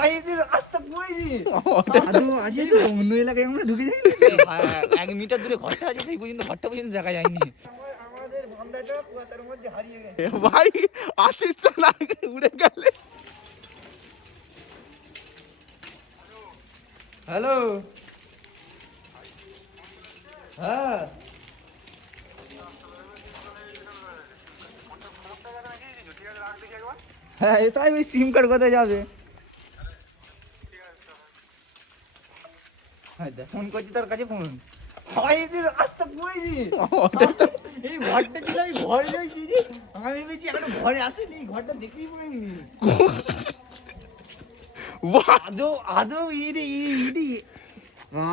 আছে তো অন্য এলাকায় আমরা ঢুকে যাই 1 মিটার দূরে ঘরটা আছে, সেই পর্যন্ত ঘরটা পর্যন্ত দেখা যায়নি। আমাদের ভান্ডারটা কুয়াশার মধ্যে হারিয়ে গেছে। ভাই আসিস তো না, উড়ে গেলে। হ্যালো, হ্যাঁ হ্যাঁ এটাই ওই সিম কার্ড কোথায় যাবে? ফোন করছি তার কাছে ফোন। আসতে বলছি এই ঘরটা ছিল, আমি ঘরে যাইছি, আমি ভেবেছি এখন ঘরে আসেনি, ঘরটা দেখেই পাইনি। আদৌ আদৌ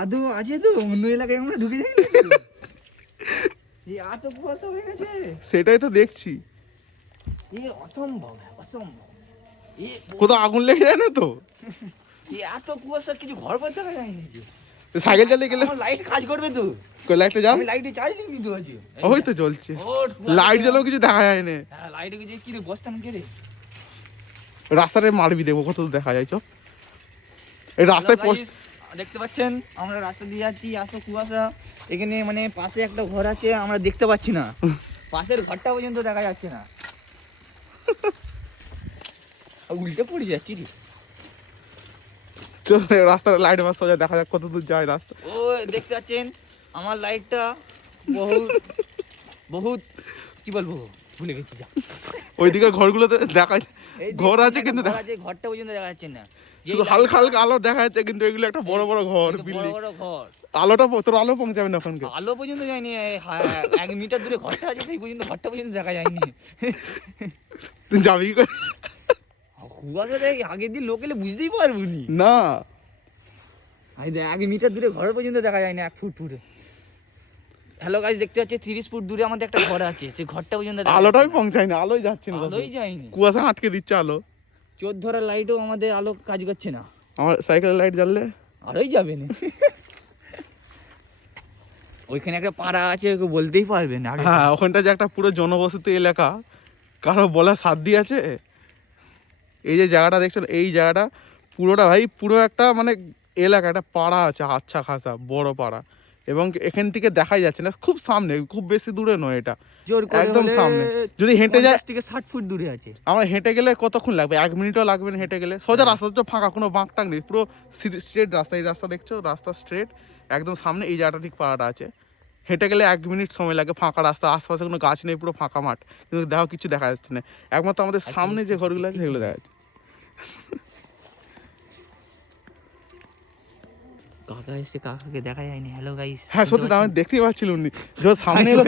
আদৌ আছে তো অন্য এলাকায় আমরা ঢুকে যাই এত কুয়াশা হয়ে গেছে। সেটাই তো দেখছি, অসম্ভব অসম্ভব। কোথাও আগুন লেগে যায় না তো? এত কুয়াশা কিছু ঘর পর দেখা যায়নি। সাইকেল চালিয়ে গেলে লাইট কাজ করবে তো? লাইটটা জ্বাল। আমি লাইটে চার্জ নিয়ে কিন্তু আছি। ওই তো জ্বলছে, লাইট জ্বালাও কিছু দেখা যায় না। হ্যাঁ লাইটে কিছু কি রে বসতাম কে রে? রাস্তায় মারবি, দেখবো কত দূর দেখা যায়। চল এই রাস্তায় পোস্ট দেখতে পাচ্ছেন আমরা রাস্তা দিয়ে যাচ্ছি, এত কুয়াশা। এখানে মানে পাশে একটা ঘর আছে, আমরা দেখতে পাচ্ছি না, পাশের ঘরটা পর্যন্ত দেখা যাচ্ছে না। উল্টে পড়ে যাচ্ছি রে। চল রাস্তার লাইট মাস সোজা দেখা যাক কত দূর যায় রাস্তা। ও দেখতে পাচ্ছেন আমার লাইটটা বহুত বহুত কি বলবো ভুলে গেছি। ওইদিকে ঘরগুলোতে দেখা ঘর আছে কিন্তু ঘরটা পর্যন্ত দেখা যাচ্ছে না, শুধু হালকা হালকা আলো দেখা যাচ্ছে, কিন্তু এগুলো একটা বড় বড় ঘর, বিল্ডিং। বড় ঘর। আলোটা তোর আলো পৌঁছাবে না ওখানকে। আলো পর্যন্ত যায়নি, 1 মিটার দূরে ঘরটা আছে, সেই পর্যন্ত ঘরটা পর্যন্ত দেখা যায়নি। তুই যাবি কি করে? কুয়াশা দেখ আগের দিন লোক এলে বুঝতেই পারবো নি না। 1 মিটার দূরে ঘর পর্যন্ত দেখা যায় না, 1 ফুট দূরে। হ্যালো গাইস, দেখতে পাচ্ছি 30 ফুট দূরে আমাদের একটা ঘর আছে, সেই ঘরটা পর্যন্ত আলোটাই পৌঁছায় না, আলোই যাচ্ছে না, আলোই যায়নি। কুয়াশা আটকে দিচ্ছে আলো। চোর ধরার লাইটও আমাদের আলো কাজ করছে না। আমার সাইকেলের লাইট জ্বাললে আলোই যাবে না। ওইখানে একটা পাড়া আছে, ওকে বলতেই পারবে না। হ্যাঁ, ওখানটা যে একটা পুরো জনবসতি এলাকা, কারো বলার সাধ্য আছে? এই যে জায়গাটা দেখছেন, এই জায়গাটা পুরোটা ভাই পুরো একটা মানে এলাকা, একটা পাড়া আছে, আচ্ছা খাসা বড় পাড়া, এবং এখান থেকে দেখাই যাচ্ছে না, খুব সামনে, খুব বেশি দূরে নয় এটা, একদম সামনে। যদি হেঁটে যায় থেকে 60 ফুট দূরে আছে। আমরা হেঁটে গেলে কতক্ষণ লাগবে? 1 মিনিটও লাগবে না হেঁটে গেলে। সোজা রাস্তা তো ফাঁকা, কোনো বাঁক টাক নেই, পুরো স্ট্রেট রাস্তা। এই রাস্তা দেখছো, রাস্তা স্ট্রেট একদম সামনে, এই জায়গাটা ঠিক পাড়াটা আছে। হেঁটে গেলে 1 মিনিট সময় লাগে, ফাঁকা রাস্তা, আশপাশে কোনো গাছ নেই, পুরো ফাঁকা মাঠ, কিন্তু দেখো কিছু দেখা যাচ্ছে না, একমাত্র আমাদের সামনে যে ঘরগুলো আছে সেগুলো দেখা যাচ্ছে। কাকা এসে কাকাকে দেখা যায়নি। হ্যালো গাইস, হ্যাঁ সত্যি, আমি দেখতেই পাচ্ছিলাম যখন সামনে এলো।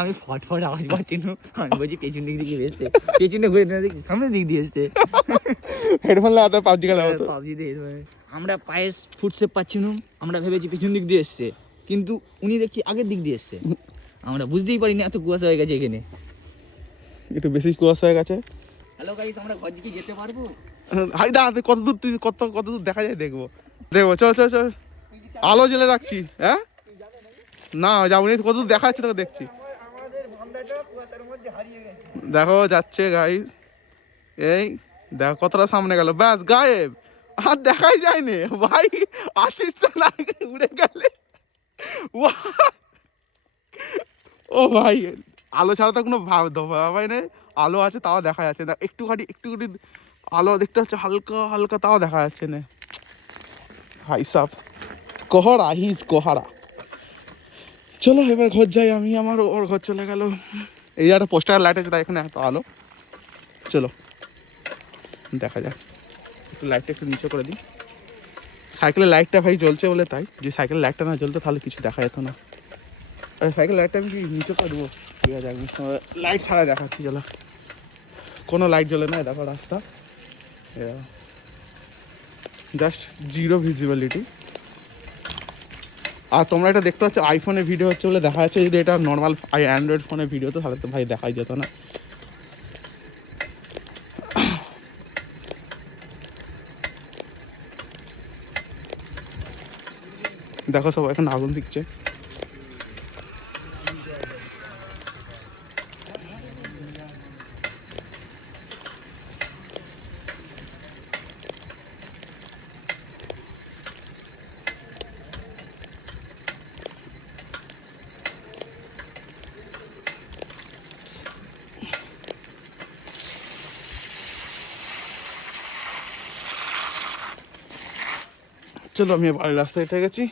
আমি ফটফট আওয়াজ পাচ্ছি না, আমি বলছি পেছন দিক দিয়ে এসছে, পেছনে ঘুরে না দেখি সামনের দিক দিয়ে এসছে। হেডফোন লাগাতে পাবজি খেলা হতো। পাবজি দিয়ে আমরা পায়ে ফুটস্টেপ পাচ্ছি না, আমরা ভেবেছি পেছন দিক দিয়ে এসছে, কিন্তু উনি দেখছি আগের দিক দিয়ে এসছে। আমরা বুঝতেই পারিনি এত কুয়াশা হয়ে গেছে এখানে, একটু বেশি কুয়াশা হয়ে গেছে। হ্যালো গাইস, আমরা ঘর দিকে যেতে পারবো? হাই দা, কত দূর তুই কত দূর দেখা যায় দেখবো, চল চল চল, আলো জ্বেলে রাখছি। হ্যাঁ না যাবো না, কত দূর দেখা যাচ্ছে তোকে দেখছি। দেখো যাচ্ছে গাইস, এই দেখো কতটা সামনে গেল, ব্যাস গায়েব, আর দেখাই যায়নি ভাই। আসিস তো না, উড়ে গেলে। ও ভাই, আলো ছাড়া তো কোনো ভাবাই নেই, আলো আছে তাও দেখা যাচ্ছে না, একটুখানি আলো দেখতে হচ্ছে, হালকা হালকা, তাও দেখা যাচ্ছে না ভাই সাব। কোহরা হিজ কোহারা। চলো এবার ঘর যাই আমি, আমার ওর ঘর চলে গেল। এই একটা পোস্টার লাইট আছে, তাই এখানে এত আলো। চলো দেখা যাক, একটু লাইটটা একটু নিচে করে দিই। সাইকেলের লাইটটা ভাই জ্বলছে বলে তাই, যদি সাইকেলের লাইটটা না জ্বলতো তাহলে কিছু দেখা যেত না। সাইকেল লাইটটা আমি কি নিচে করে দেবো? ঠিক আছে, আমি লাইট ছাড়া দেখাচ্ছি। চলো, কোনো লাইট জ্বলে না, দেখো রাস্তা জাস্ট জিরো ভিজিবিলিটি। আর তোমরা এটা দেখতে পাচ্ছ আইফোনে ভিডিও হচ্ছে বলে দেখা যাচ্ছে, যদি এটা নর্মাল অ্যান্ড্রয়েড ফোনে ভিডিও তো তাহলে তো ভাই দেখাই যেত না। দেখো সব এখন আগুন দিচ্ছে। চলো আমি বাড়ির রাস্তায় এসে গেছি।